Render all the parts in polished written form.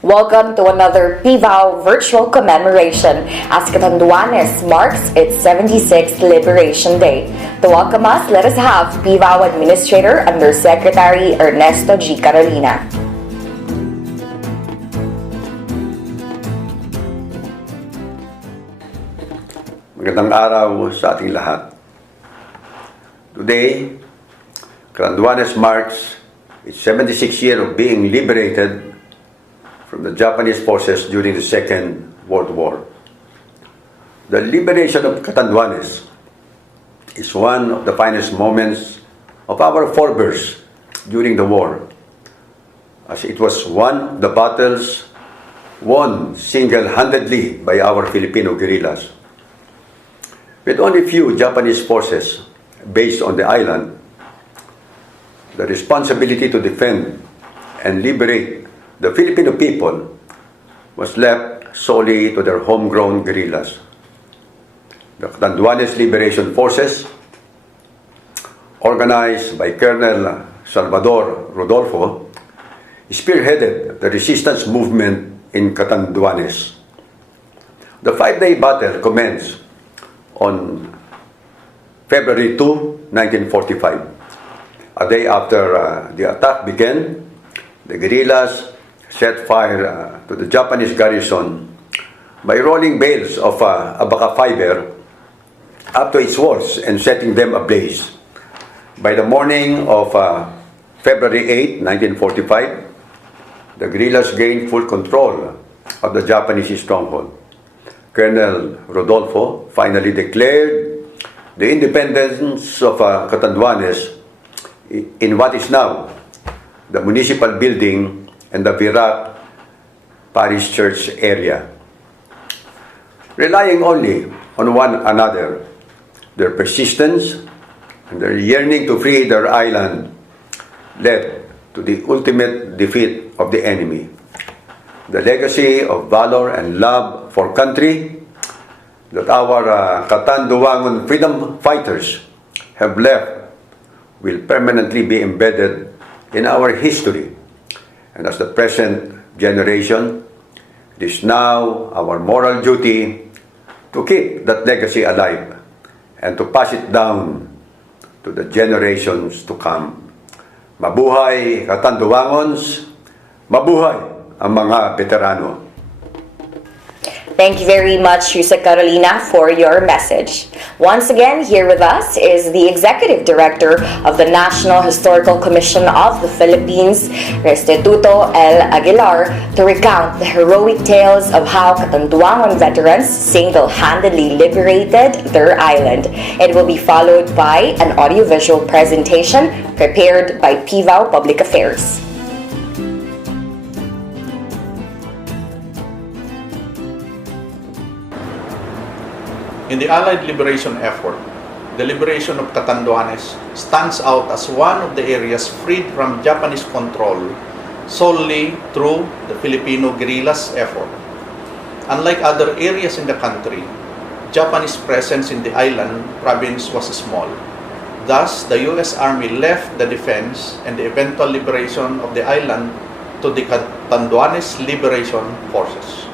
Welcome to another PVAO virtual commemoration as Catanduanes marks its 76th Liberation Day. To welcome us, let us have PVAO Administrator Undersecretary Ernesto G. Carolina. Magandang araw sa ating lahat. Today, Catanduanes marks its 76th year of being liberated from the Japanese forces during the Second World War. The liberation of Catanduanes is one of the finest moments of our forebears during the war, as it was one of the battles won single-handedly by our Filipino guerrillas. With only few Japanese forces based on the island, the responsibility to defend and liberate the Filipino people was left solely to their homegrown guerrillas. The Catanduanes Liberation Forces, organized by Colonel Salvador Rodolfo, spearheaded the resistance movement in Catanduanes. The five-day battle commenced on February 2, 1945. A day after the attack began, the guerrillas set fire to the Japanese garrison by rolling bales of abaca fiber up to its walls and setting them ablaze. By the morning of February 8, 1945, the guerrillas gained full control of the Japanese stronghold. Colonel Rodolfo finally declared the independence of Catanduanes in what is now the municipal building and the Virac Parish Church area. Relying only on one another, their persistence and their yearning to free their island led to the ultimate defeat of the enemy. The legacy of valor and love for country that our Catanduanes freedom fighters have left will permanently be embedded in our history. And as the present generation, it is now our moral duty to keep that legacy alive and to pass it down to the generations to come. Mabuhay Catanduanes, mabuhay ang mga veterano. Thank you very much, Yusek Carolina, for your message. Once again, here with us is the Executive Director of the National Historical Commission of the Philippines, Restituto L. Aguilar, to recount the heroic tales of how Catanduanes veterans single-handedly liberated their island. It will be followed by an audiovisual presentation prepared by PVAO Public Affairs. In the Allied liberation effort, the liberation of Catanduanes stands out as one of the areas freed from Japanese control solely through the Filipino guerrillas' effort. Unlike other areas in the country, Japanese presence in the island province was small. Thus, the U.S. Army left the defense and the eventual liberation of the island to the Catanduanes Liberation Forces.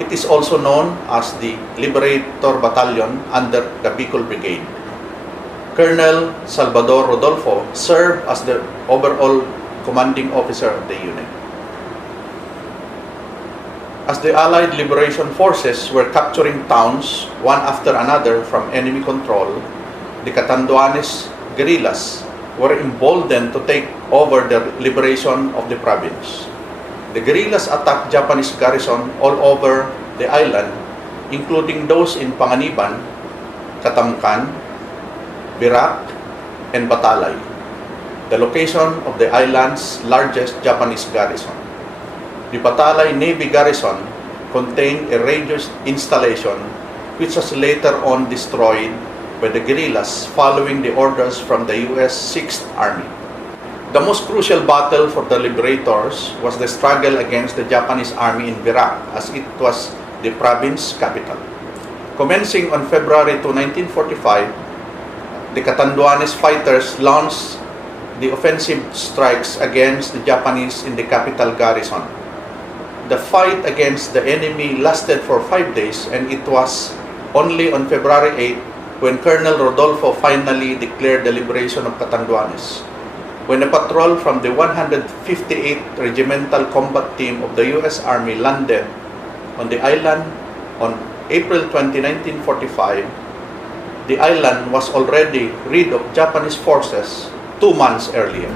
It is also known as the Liberators Battalion under the Bicol Brigade. Colonel Salvador Rodolfo served as the overall commanding officer of the unit. As the Allied Liberation Forces were capturing towns one after another from enemy control, the Catanduanes guerrillas were emboldened to take over the liberation of the province. The guerrillas attacked Japanese garrison all over the island, including those in Panganiban, Catanduanes, Virac, and Batalay, the location of the island's largest Japanese garrison. The Batalay Navy garrison contained a radio installation which was later on destroyed by the guerrillas following the orders from the U.S. 6th Army. The most crucial battle for the liberators was the struggle against the Japanese army in Virac, as it was the province capital. Commencing on February 2, 1945, the Catanduanes fighters launched the offensive strikes against the Japanese in the capital garrison. the fight against the enemy lasted for 5 days, and it was only on February 8 when Colonel Rodolfo finally declared the liberation of Catanduanes. When a patrol from the 158th Regimental Combat Team of the U.S. Army landed on the island on April 20, 1945, the island was already rid of Japanese forces 2 months earlier.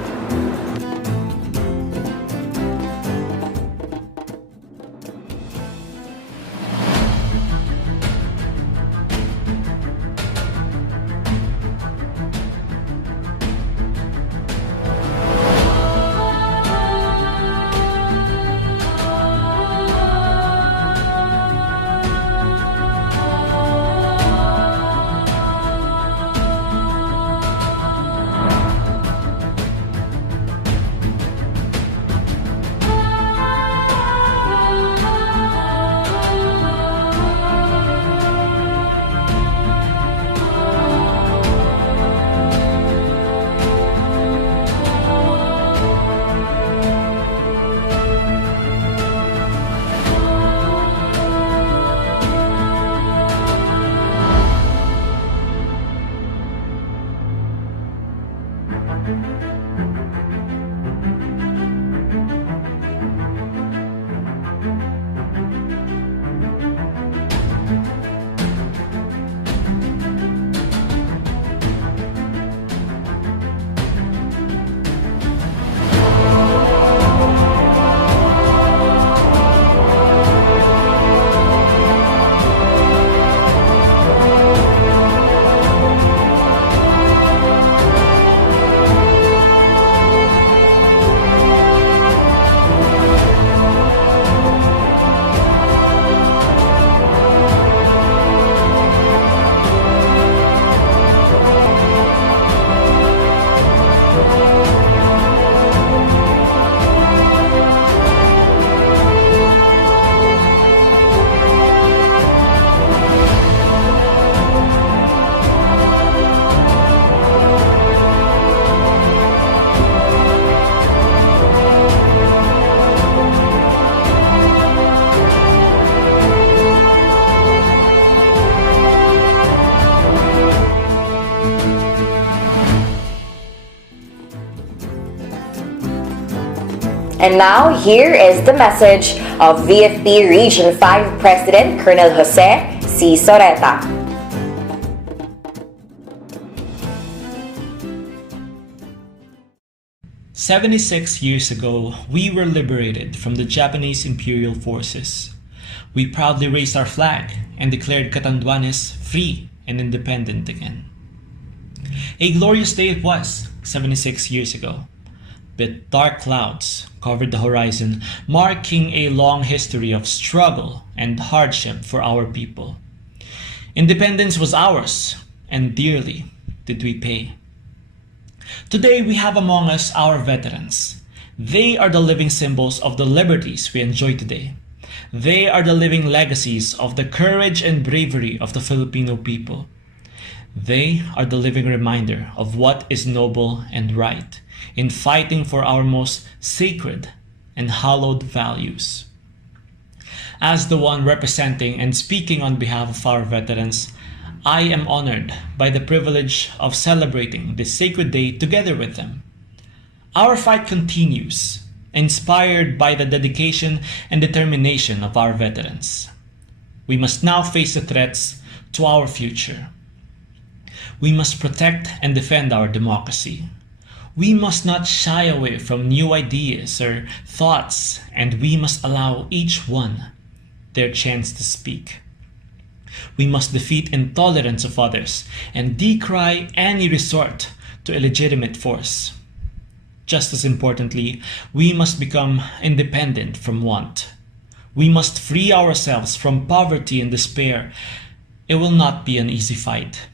And now, here is the message of VFP Region 5 President Colonel Jose C. Soreta. "76 years ago, we were liberated from the Japanese imperial forces. We proudly raised our flag and declared Catanduanes free and independent again. A glorious day it was, 76 years ago. But dark clouds covered the horizon, marking a long history of struggle and hardship for our people. Independence was ours, and dearly did we pay. Today we have among us our veterans. They are the living symbols of the liberties we enjoy today. They are the living legacies of the courage and bravery of the Filipino people. They are the living reminder of what is noble and right in fighting for our most sacred and hallowed values. As the one representing and speaking on behalf of our veterans, I am honored by the privilege of celebrating this sacred day together with them. Our fight continues, inspired by the dedication and determination of our veterans. We must now face the threats to our future. We must protect and defend our democracy. We must not shy away from new ideas or thoughts, and we must allow each one their chance to speak. We must defeat intolerance of others and decry any resort to illegitimate force. Just as importantly, we must become independent from want. We must free ourselves from poverty and despair. It will not be an easy fight.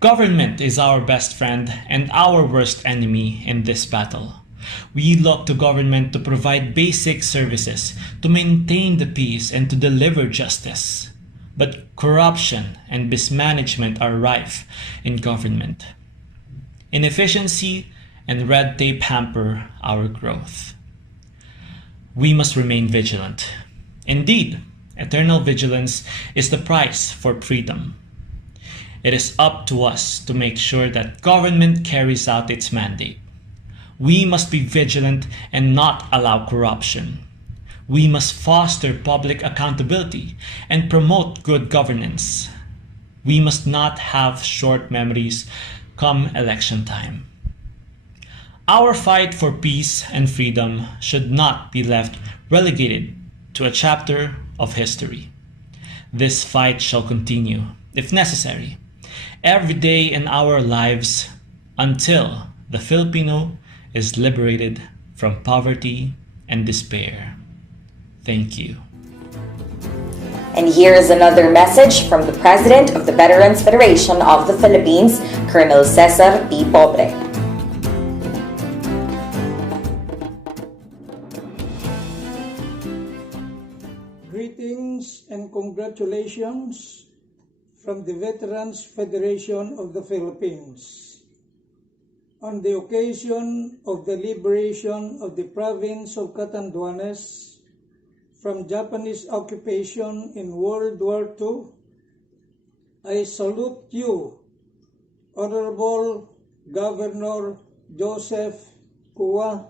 Government is our best friend and our worst enemy in this battle. We look to government to provide basic services, to maintain the peace, and to deliver justice. But corruption and mismanagement are rife in government. Inefficiency and red tape hamper our growth. we must remain vigilant. Indeed, eternal vigilance is the price for freedom. It is up to us to make sure that government carries out its mandate. We must be vigilant and not allow corruption. We must foster public accountability and promote good governance. We must not have short memories come election time. Our fight for peace and freedom should not be left relegated to a chapter of history. This fight shall continue, if necessary, every day in our lives until the Filipino is liberated from poverty and despair. Thank you. And here is another message from the President of the Veterans Federation of the Philippines, Colonel Cesar P. Pobre. Greetings and congratulations from the Veterans Federation of the Philippines on the occasion of the liberation of the province of Catanduanes from Japanese occupation in World War II. I salute you, Honorable Governor Joseph Kua,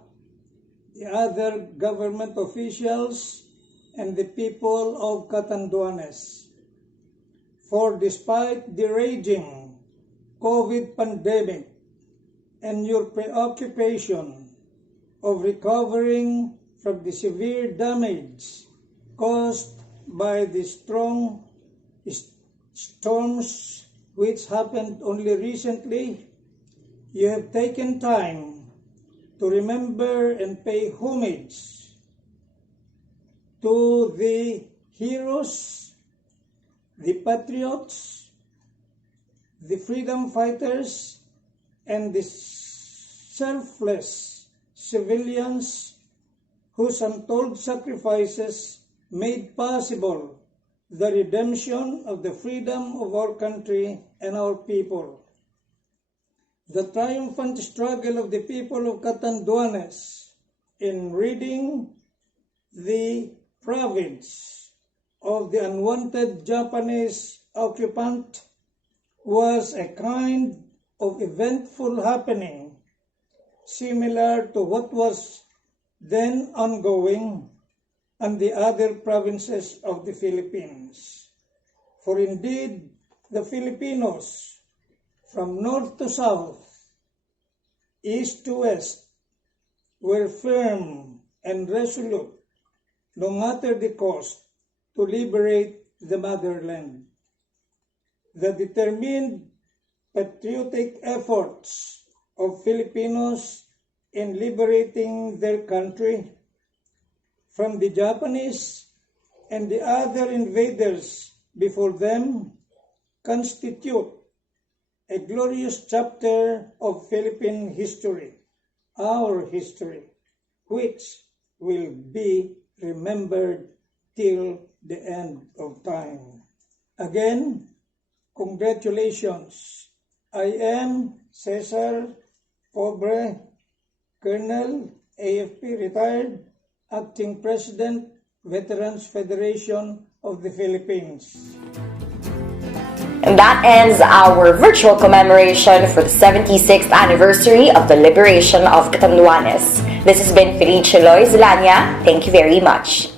the other government officials, and the people of Catanduanes. For despite the raging COVID pandemic and your preoccupation of recovering from the severe damage caused by the strong storms which happened only recently, you have taken time to remember and pay homage to the heroes, the patriots, the freedom fighters, and the selfless civilians whose untold sacrifices made possible the redemption of the freedom of our country and our people. The triumphant struggle of the people of Catanduanes in ridding the province of the unwanted Japanese occupant was a kind of eventful happening similar to what was then ongoing in the other provinces of the Philippines. For indeed, the Filipinos, from north to south, east to west, were firm and resolute, no matter the cost, to liberate the motherland. The determined patriotic efforts of Filipinos in liberating their country from the Japanese and the other invaders before them constitute a glorious chapter of Philippine history, our history, which will be remembered till the end of time. Again, congratulations. I am Cesar Pobre, Colonel, AFP retired, Acting President, Veterans Federation of the Philippines. And that ends our virtual commemoration for the 76th anniversary of the liberation of Catanduanes. This has been Felicia Loy Zilania. Thank you very much.